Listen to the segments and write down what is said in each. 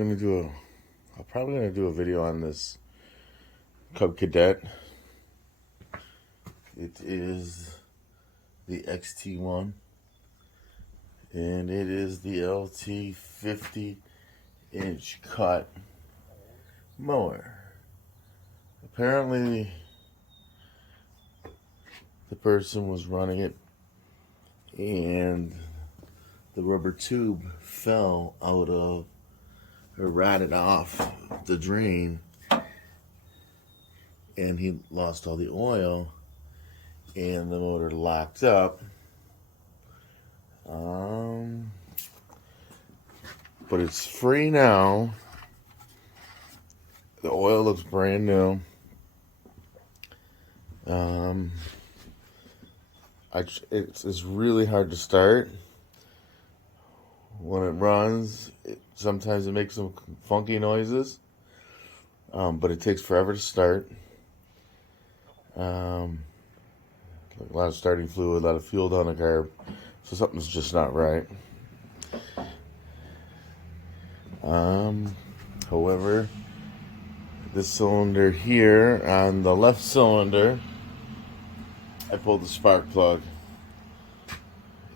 I'm probably gonna do a video on this Cub Cadet. It is the XT1, and it is the LT 50-inch cut mower. Apparently, the person was running it, and the rubber tube fell out of, or rotted off the drain, and he lost all the oil, and the motor locked up. But it's free now. The oil looks brand new. It's really hard to start. When it runs, sometimes it makes some funky noises, but it takes forever to start. A lot of starting fluid, a lot of fuel down the carb, so something's just not right. However, this cylinder here on the left cylinder, I pulled the spark plug,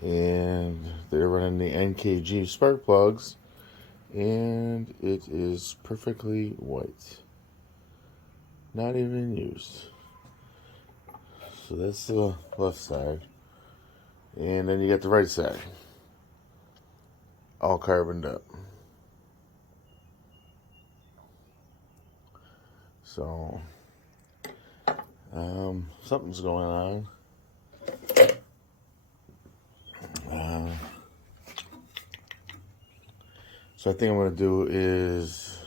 and they're running the NKG spark plugs, and it is perfectly white, not even used. So that's the left side, and then you got the right side, all carboned up. So something's going on. So I think I'm going to do is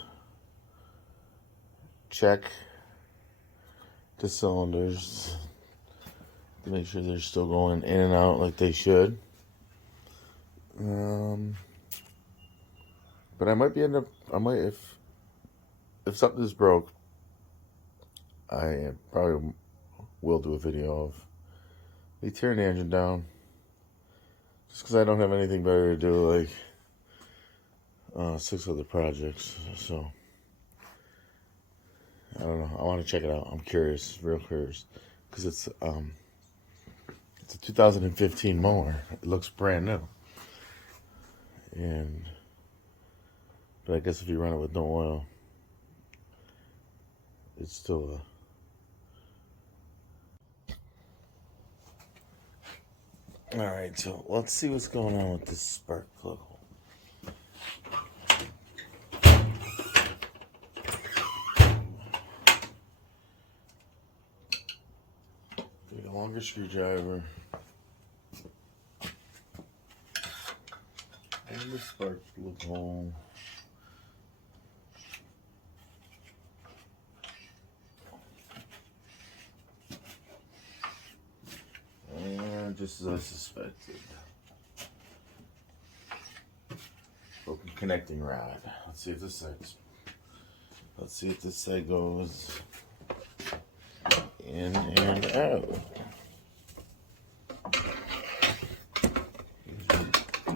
check the cylinders to make sure they're still going in and out like they should. But I might if something's broke, I probably will do a video of me tearing the engine down, just because I don't have anything better to do, like 6 other projects. So I don't know. I want to check it out. I'm curious, real curious, because it's a 2015 mower. It looks brand new, but I guess if you run it with no oil, it's still a... Alright, so let's see what's going on with this spark plug hole. Need a longer screwdriver. And the spark plug hole. And just as I suspected. Broken connecting rod. Let's see if this side goes in and out.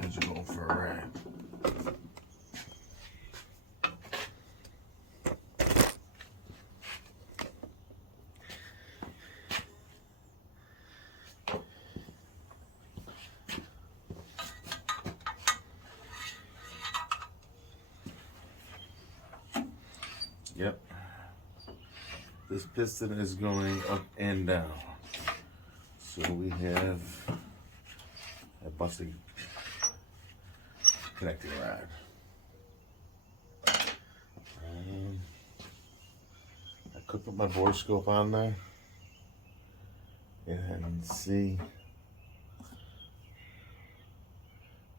As you go for a ride. Yep. This piston is going up and down. So we have a busted connecting rod. I could put my borescope on there and see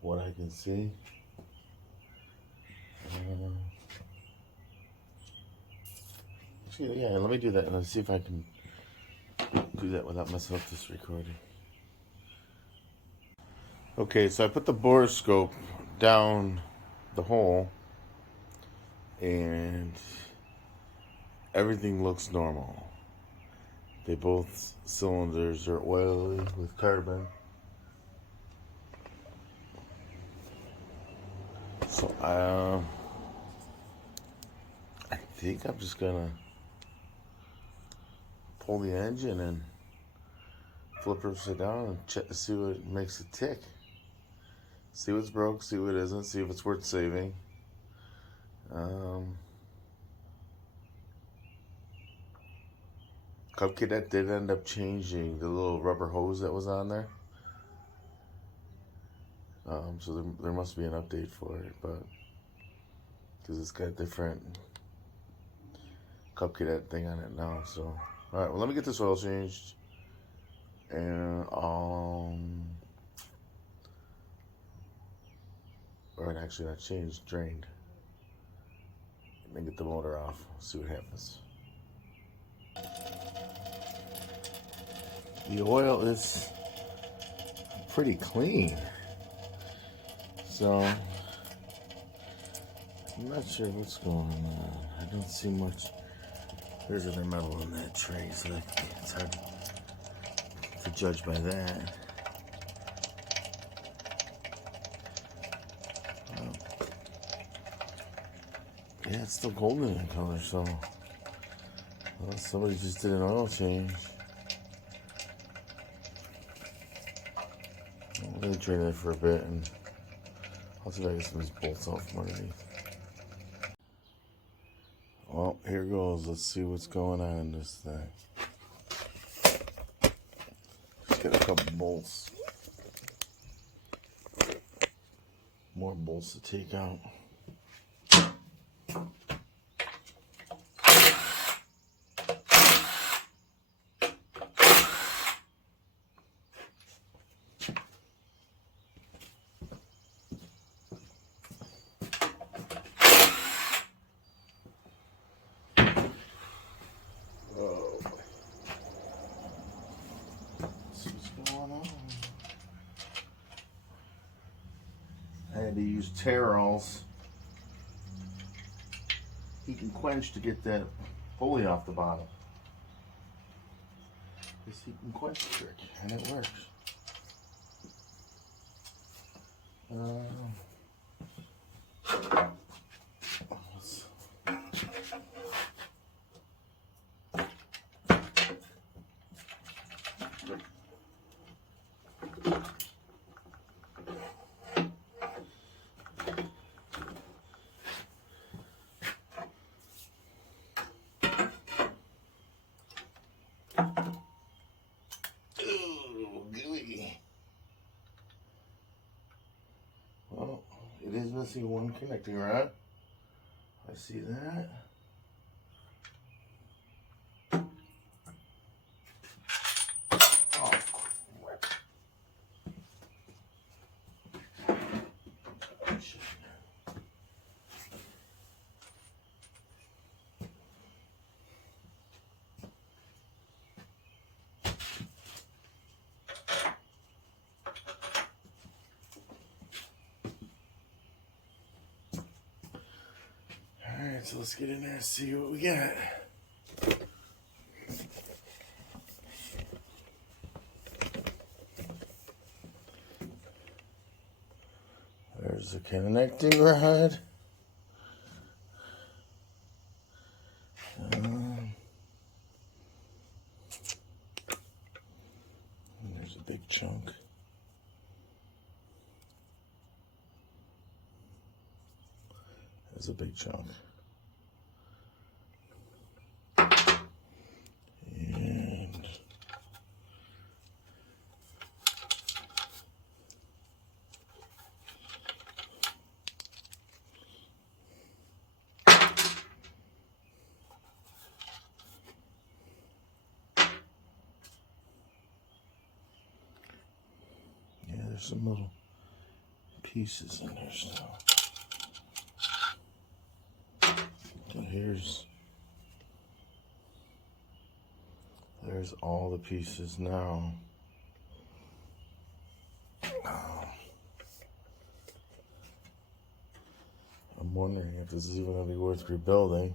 what I can see. Yeah, let me do that and let's see if I can do that without messing up this recording. Okay, so I put the borescope down the hole and everything looks normal. Both cylinders are oily with carbon. So think I'm just gonna pull the engine and flip it upside down and check to see what makes it tick. See what's broke, see what isn't, see if it's worth saving. Cub Cadet did end up changing the little rubber hose that was on there. So there must be an update for it, but because it's got a different Cub Cadet thing on it now. So, all right, well, let me get this oil changed, and or actually not changed, drained, and then get the motor off. See what happens. The oil is pretty clean, so I'm not sure what's going on. I don't see much. There's other metal in that tray, so it's hard to judge by that. Yeah, it's still golden in color, so well, somebody just did an oil change. I'm going to drain it for a bit, and I'll see if I get some of these bolts out from underneath. Well, here goes. Let's see what's going on in this thing. Just got a couple bolts. More bolts to take out. I had to use tear-alls, heat and quench, to get that pulley off the bottom. This heat and quench trick, and it works. Well, it is missing one connecting rod. I see that. Oh, crap. Shit. Alright, so let's get in there and see what we got. There's the connecting rod. And there's a big chunk. There's a big chunk. And yeah, there's some little pieces in there still. So there's all the pieces now. I'm wondering if this is even going to be worth rebuilding.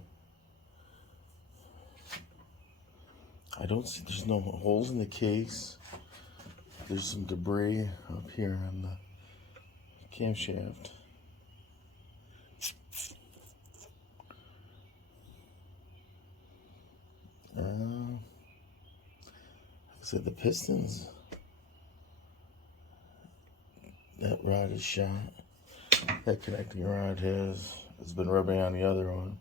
I don't see, there's no holes in the case. There's some debris up here on the camshaft. So the pistons, that rod is shot. That connecting rod has been rubbing on the other one.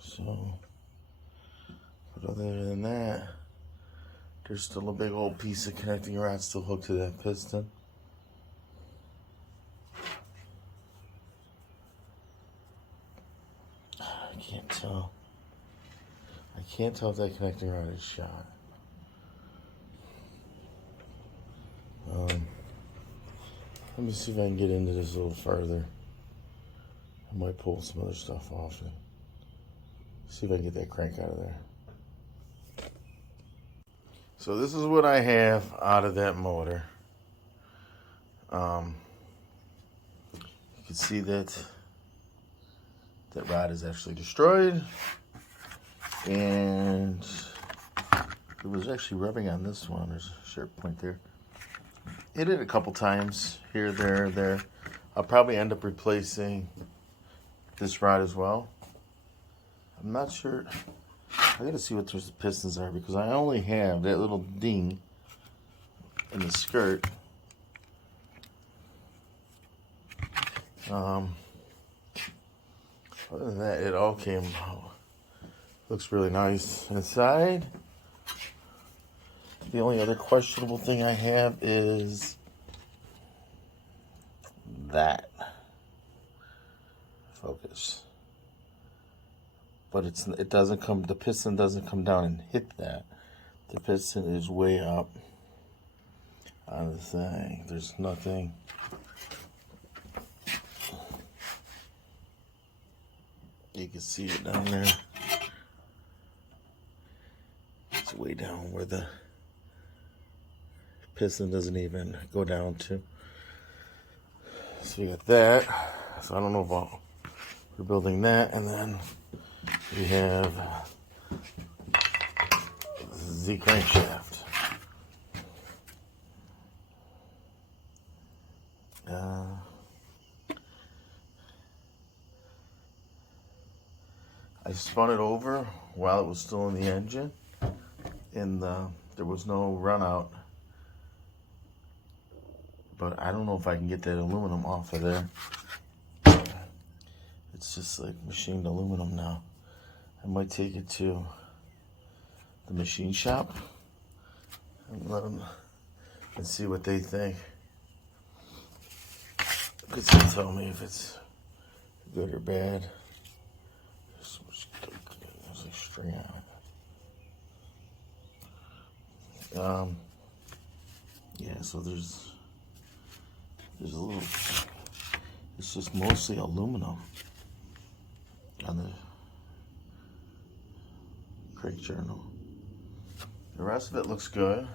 So, but other than that, there's still a big old piece of connecting rod still hooked to that piston. I can't tell. I can't tell if that connecting rod is shot. Let me see if I can get into this a little further. I might pull some other stuff off and see if I can get that crank out of there. So this is what I have out of that motor. You can see that that rod is actually destroyed, and it was actually rubbing on this one. There's a sharp point there. Hit it a couple times here, there. I'll probably end up replacing this rod as well. I'm not sure. I gotta see what those pistons are because I only have that little ding in the skirt. Other than that, it all came out. Looks really nice inside. The only other questionable thing I have is that focus. But it doesn't come, the piston doesn't come down and hit that. The piston is way up on the thing. There's nothing. You can see it down there. It's way down where the piston doesn't even go down to. So you got that. So I don't know about rebuilding that, and then we have the crankshaft. I spun it over while it was still in the engine, and there was no run out. But I don't know if I can get that aluminum off of there. It's just like machined aluminum now. I might take it to the machine shop and let them and see what they think. Because they'll tell me if it's good or bad. There's like string on it. Yeah, so there's a little, it's just mostly aluminum on the crank journal. The rest of it looks good.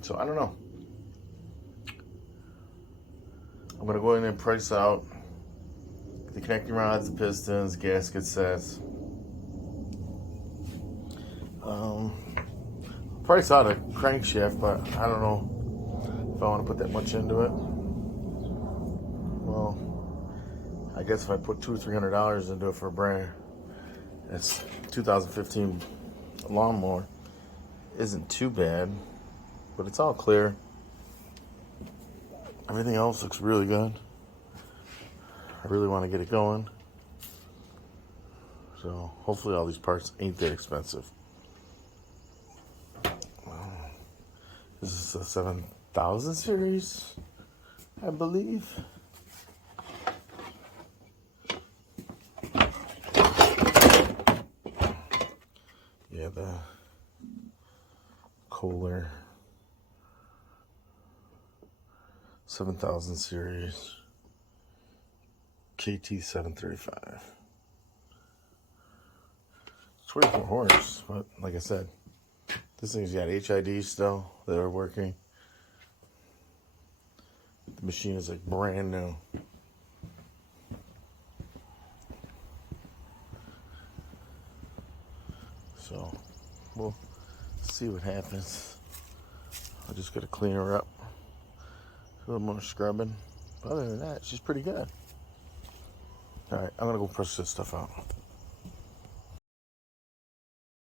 So I don't know. I'm gonna go in and price out the connecting rods, the pistons, gasket sets. Price out a crankshaft, but I don't know if I want to put that much into it. Well, I guess if I put $200 or $300 into it for a brand, it's 2015 lawnmower, isn't too bad, but it's all clear. Everything else looks really good. I really want to get it going. So hopefully all these parts ain't that expensive. This is a 7000 series, I believe. Yeah, the Kohler 7000 series KT735. 24 horse, but like I said, this thing's got HID still that are working. The machine is like brand new. So we'll see what happens. I just gotta clean her up. A little more scrubbing. But other than that, she's pretty good. Alright, I'm gonna go press this stuff out.